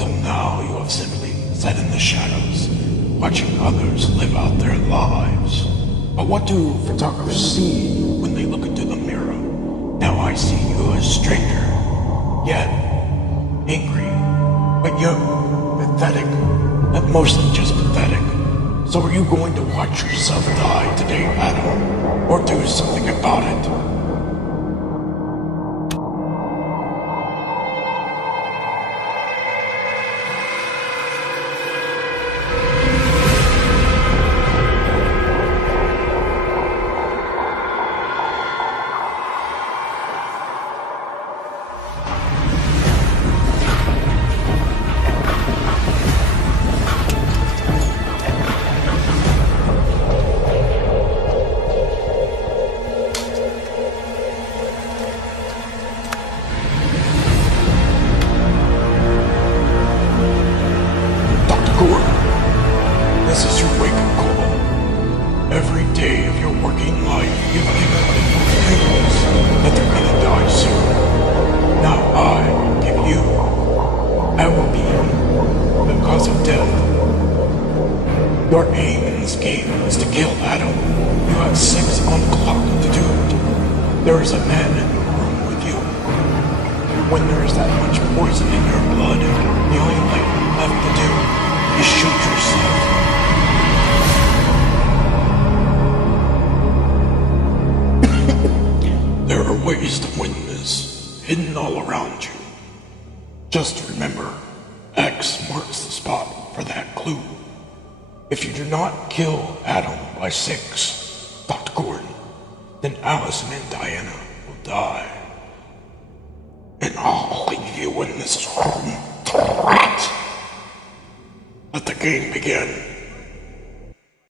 until now you have simply sat in the shadows, watching others live out their lives. But what do photographers see when they look into the mirror? Now I see you as stranger, yet angry, but you're pathetic, but mostly just pathetic. So are you going to watch yourself die today, Adam, or do something about it? This is your wake-up call. Every day of your working life, you've given people dreams that they're gonna die soon. Now I give you. I will be the cause of death. Your aim in this game is to kill Adam. You have 6 on the clock to do it. There is a man in the room with you. When there is that much poison in your blood, the only thing left to do is shoot yourself. There are ways to win this, hidden all around you. Just remember, X marks the spot for that clue. If you do not kill Adam by 6, Dr. Gordon, then Allison and Diana will die. And I'll leave you in this room to rot. Let the game begin.